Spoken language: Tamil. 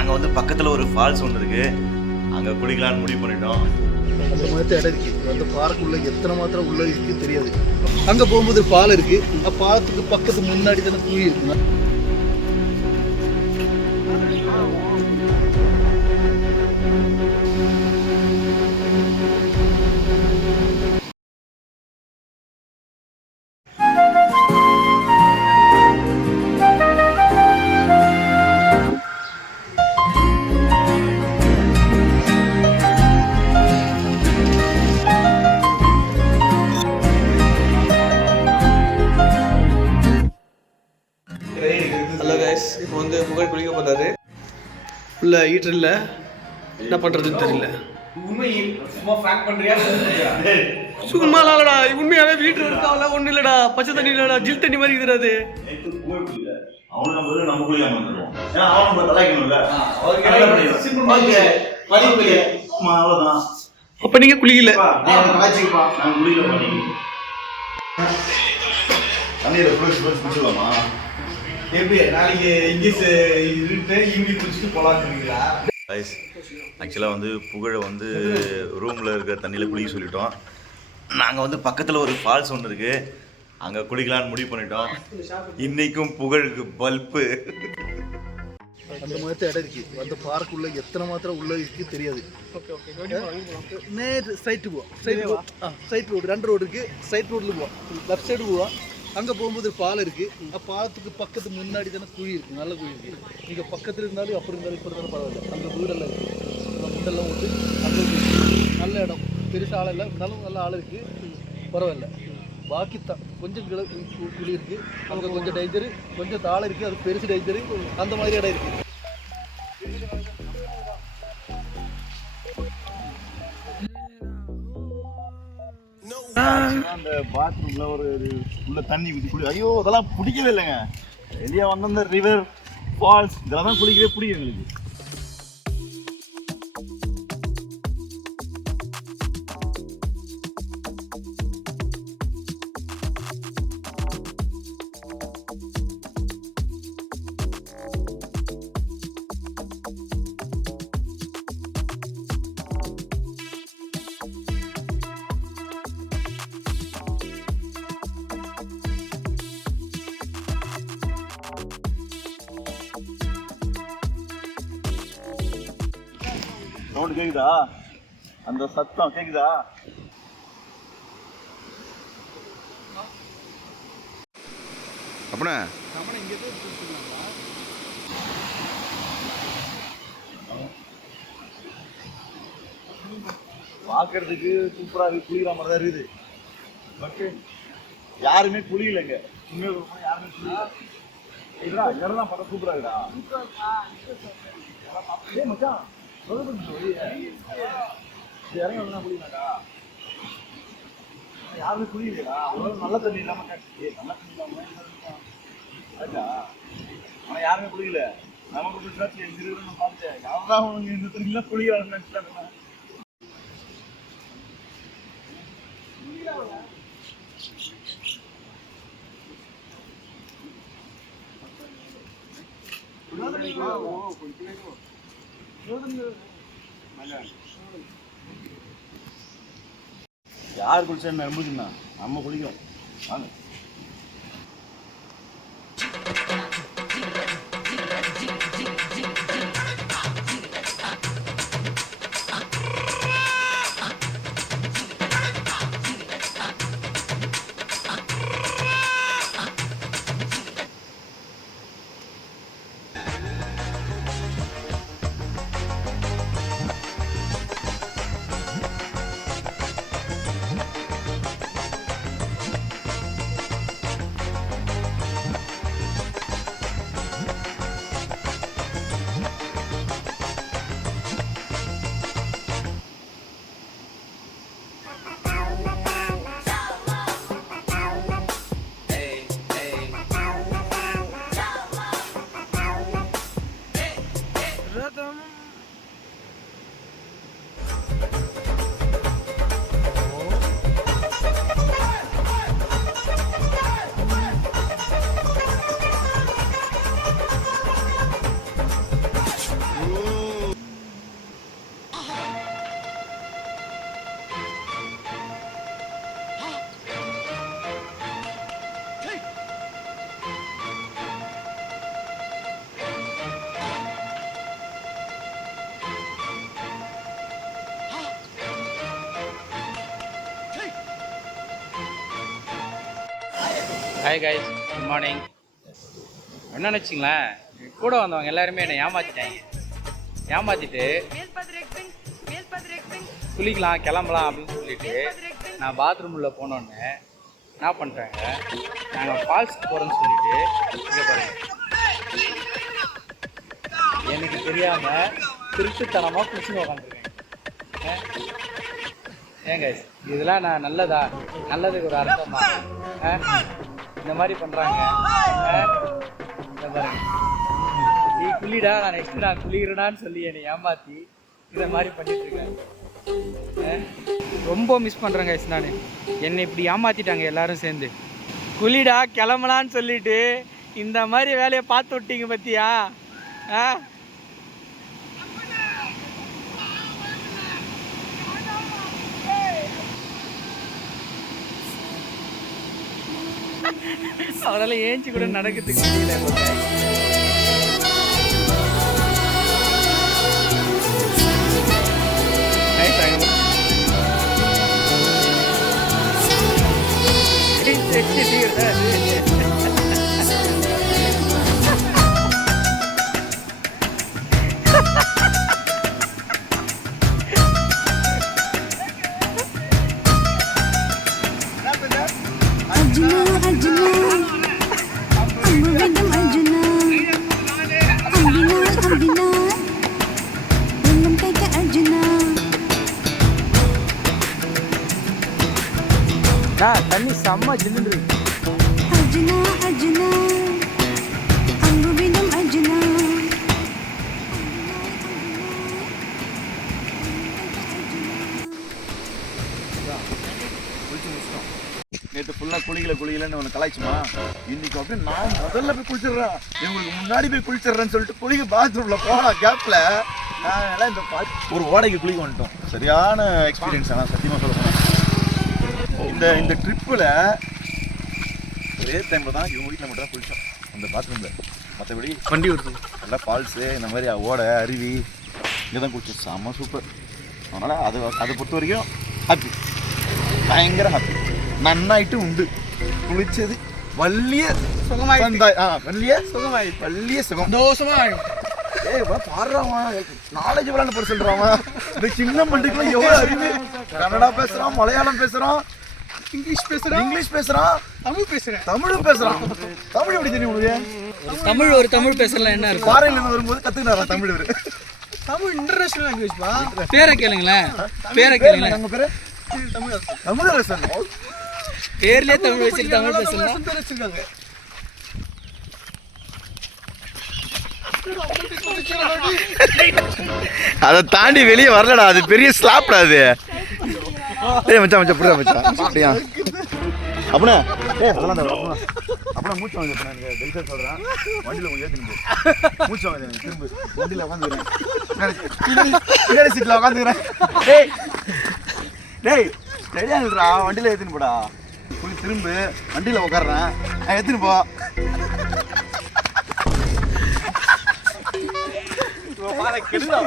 நாங்கள் வந்து பக்கத்தில் ஒரு ஃபால்ஸ் ஒன்று இருக்குது, அங்கே குளிக்கலான்னு முடிவு பண்ணிட்டோம். அந்த மாதிரி இடம் இருக்குது. அந்த பார்க்குள்ளே எத்தனை மாத்திரம் உள்ள இருக்குது தெரியாது. அங்கே போகும்போது பாலம் இருக்குது. பாலத்துக்கு பக்கத்து முன்னாடி தானே குழி இருக்குங்க. ஹலோ கைஸ், இப்போ வந்து புகழ் குளிக்க போகிறாரு. உள்ள ஹீட்டர் இல்லை, என்ன பண்ணுறதுன்னு தெரியல. சும்மா இல்லடா, உண்மையாவே ஹீட்டர் இருக்காவல ஒன்றும் இல்லைடா. பச்சை தண்ணி இல்லடா, ஜில் தண்ணி மாதிரி இருக்கிறது. அப்ப நீங்க குளிக்கல? ஆக்சுவலாக வந்து புகழை வந்து ரூமில் இருக்கிற தண்ணியில் குளிக்க சொல்லிட்டோம். நாங்கள் வந்து பக்கத்தில் ஒரு ஃபால்ஸ் ஒன்று இருக்குது, அங்கே குளிக்கலான்னு முடிவு பண்ணிட்டோம். இன்றைக்கும் புகழுக்கு பல்ப்பு. அந்த மாதிரி இடம் இருக்குது. அந்த பார்க்குள்ளே எத்தனை மாத்திரம் உள்ள இருக்குது தெரியாது. நேர் ஸ்ட்ரைட்டு போவோம். ஸ்ட்ரைட் ரோடு 2 ரோடு இருக்குது. ஸ்ட்ரைட் ரோட்டில் போவோம். லெஃப்ட் சைடு போவோம். அங்கே போகும்போது பாலம் இருக்குது. பாலத்துக்கு பக்கத்து முன்னாடி தானே குழி இருக்குது. நல்ல குழி இருக்குது. நீங்கள் பக்கத்தில் இருந்தாலும் அப்படி இருந்தாலும் இப்படி இருந்தாலும் பரவாயில்ல. அந்த வீடெல்லாம் இருக்குது. முண்டெல்லாம் போட்டு அங்கே நல்ல இடம். பெருசாக ஆள் இல்லை, இருந்தாலும் நல்ல ஆள் இருக்குது, பரவாயில்ல. பாக்கி கொஞ்சம் குழி இருக்குது. அங்கே கொஞ்சம் டேஞ்சரு, கொஞ்சம் தாழ இருக்குது, அது பெருசு டேஞ்சரு. அந்த மாதிரி இடம் இருக்குது. அந்த பாத்ரூம்ல ஒரு உள்ள தண்ணி குடி. ஐயோ, அதெல்லாம் பிடிக்கவே இல்லைங்க. வெளியே வந்து அந்த ரிவர் ஃபால்ஸ் இதெல்லாம் தான் குளிக்கவே பிடிக்கும் எங்களுக்கு. சவுண்ட் கேக்குதா? அந்த சத்தம் கேக்குதா? அப்படின்னா பார்க்கறதுக்கு சூப்பரா இருக்கு, குளிக்கிற மாதிரி தான் இருக்குது. பட் யாருமே குளிக்கலைங்க. உண்மையாக யாருமே குளிக்கல. இதெல்லாம் பார்த்தா சூப்பரா இருக்குடா. மச்சான் இறங்கி வந்து குளிக்கலாம்டா. யாருமே குளிக்கலையா? நல்ல தண்ணி இல்லாம நல்ல தண்ணி இல்லாம அதுக்கா. ஆனால் யாருமே குளிக்கல. நமக்கு பார்த்தேன் யாரெல்லாம் உனக்கு இந்த தண்ணிலாம் குளிக்கிறான்னு நினைச்சிட்டாங்க. யார் குளிச்சா நம்பிச்சுண்ணா நம்ம குளிக்கிறோம். வாங்க. Hi guys, good morning. என்ன நினச்சிங்களேன், கூட வந்தவங்க எல்லாருமே என்னை ஏமாற்றிட்டு குளிக்கலாம் கிளம்பலாம் அப்படின்னு சொல்லிட்டு நான் பாத்ரூம் உள்ள போனோன்னே என்ன பண்ணுறாங்க, நாங்கள் ஃபால்ஸ்க்கு போகிறோன்னு சொல்லிட்டு இங்கே பாருங்க, எனக்கு தெரியாமல் திருட்டுத்தனமாக குளிச்சுன்னு உட்காந்துருக்கேன். ஏங்க இதெல்லாம் நான் நல்லதுக்கு ஒரு அர்த்தமா? இந்த மாதிரி பண்ணுறாங்க. இந்த பாருங்க, நீ குளிடா, நான் நெக்ஸ்ட் நான் குளிக்கிறேனான்னு சொல்லி என்னை ஏமாற்றி இந்த மாதிரி பண்ணிட்டுருக்கேன். ரொம்ப மிஸ் பண்ணுறேன் கைஸ். நான் என்னை இப்படி ஏமாற்றிட்டாங்க எல்லாரும் சேர்ந்து. குளிடா கிளம்பலான்னு சொல்லிட்டு இந்த மாதிரி வேலையை பார்த்து விட்டீங்க பத்தியா? அவரால் ஏஞ்சி கூட நடக்கிறதுக்கு முடியல. தண்ணி செம்ம ஜில்லுன்னு இருக்கு. அர்ஜுனா அர்ஜுனா அன்புவிடம் அர்ஜுனா. நேற்று ஃபுல்லாக குளிக்கலன்னு ஒன்று கலாய்ச்சுமா, இன்னைக்கு அப்படியே நான் முதல்ல போய் குளிச்சிடுறேன், இவங்களுக்கு முன்னாடி போய் குளிச்சிடுறேன்னு சொல்லிட்டு குளிக்க பாத்ரூமில் போன கேப்பில் நாங்கள்லாம் ஒரு ஓடைக்கு குளிக்க வந்துட்டோம். சரியான எக்ஸ்பீரியன்ஸ். ஆனால் சத்தியமாக சொல்ல போனேன், இந்த ட்ரிப்பில் ஒரே டைமில் தான் இவங்க வீட்டில் மட்டும் தான் குளித்தோம் அந்த பாத்ரூமில். மற்றபடி வண்டி வருது நல்லா ஃபால்ஸு இந்த மாதிரி ஓடை அருவி இங்கே தான் குளிச்சோம். செம்ம சூப்பர். அதனால் அதை பொறுத்த வரைக்கும் ஹாப்பி, பயங்கர ஹாப்பி. நன்னாயிட்டு உண்டு குளிச்சது வள்ளிய சுகமாய் வள்ளிய சுகம் பாடுறான். நாலேஜ் விளாண்டு போட சொல்றான். இந்த சின்ன மண்டுக்குள்ள எவ்வளோ அறிவு. கன்னடா பேசுறான், மலையாளம் பேசுறான், இங்கிலீஷ் பேசுறான், தமிழும் பேசுறான். தமிழ் எப்படி தெரியும் உனக்கு? தமிழ் பேசலாம் என்ன இருக்கு? ஃபாரின்ல இருந்து வரும்போது கத்துக்கினாரா தமிழ். இவரு தமிழ் இன்டர்நேஷனல் லாங்குவேஜ் பா. பேரை கேளுங்களேன். நம்ம பேரு தமிழரசன். பேர்லயே தமிழ் வச்சிட்டு தமிழ் பேசலாம். அதை தாண்டி வெளியே வரலடா, அது பெரிய ஸ்லாப்டா அது. ஏய் மச்சான் புரியா மச்சான் அப்படியா அப்படின்னா அதெல்லாம் அப்படின்னா மூச்சு வாங்க. நான் டெல்சர் சொல்கிறேன், வண்டியில் கொஞ்சம் ஏற்றின்னு போ. மூச்சு வாங்க திரும்ப வண்டியில் உட்காந்துக்கிறேன், பின்னாடி சீட்டில் உட்காந்துக்கிறேன். டேய் ரெடியாக இருந்துடா, வண்டியில் ஏற்றின்னு போடா. போய் திரும்ப வண்டியில் உட்காடுறேன், ஏற்றின்னு போ. கெடுதா